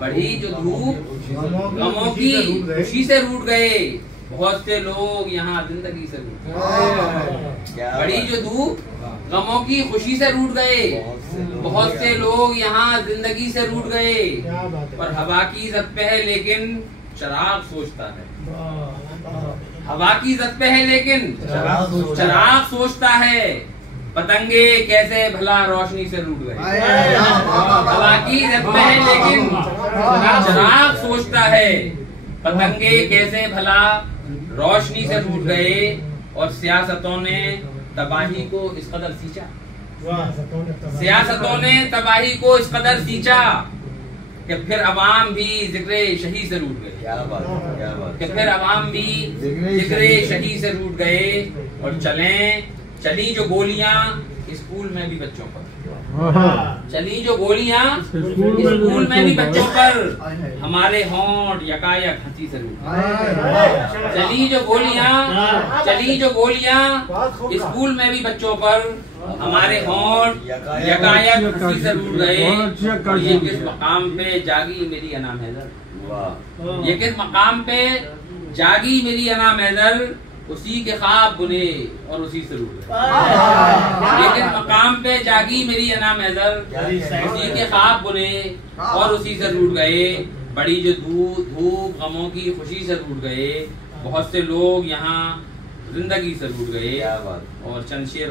बढ़ी जो धूप गमों की खुशी से रूठ गए, बहुत से लोग यहाँ जिंदगी से रूठ गए। बढ़ी जो धूप गमों की खुशी से रूठ गए, बहुत से लोग यहाँ जिंदगी से रूठ गए। और हवा की इज्जत पे है लेकिन चराग सोचता है, हवा की इज्जत पे है लेकिन चराग सोचता है। पतंगे कैसे भला रोशनी से रूठ गए, हवा की इज्जत पे है लेकिन चराग सोचता है। पतंगे कैसे भला रोशनी से रूठ गए, और सियासतों ने तबाही को इस कदर सींचा, सियासतों ने तबाही को इस कदर सींचा कि फिर अवाम भी जिक्रे शही से रूठ गए। क्या बात, क्या बात। कि फिर अवाम भी जिक्रे शही से रूठ गए। और चली जो गोलियां स्कूल में भी बच्चों पर, चली जो गोलियां स्कूल में भी बच्चों पर, हमारे होंठ यकायक हंसी से रूठ गए। चली जो गोलियां स्कूल में भी बच्चों पर, हमारे होंठ यकायक हंसी से रूठ गए। और ये किस मकाम पे जागी मेरी अनाम हैदर, ये किस मकाम पे जागी मेरी अनाम हैदर, उसी के ख्वाब बुने और उसी से रूठ गए। ये किस मकाम पे जागी मेरी अनाम हैदर, उसी के ख्वाब बुने और उसी से रूठ गए। बड़ी जो धूप गमों की खुशी से रूठ गए, बहुत से लोग यहाँ जिंदगी से रूठ गए। और चंद शेर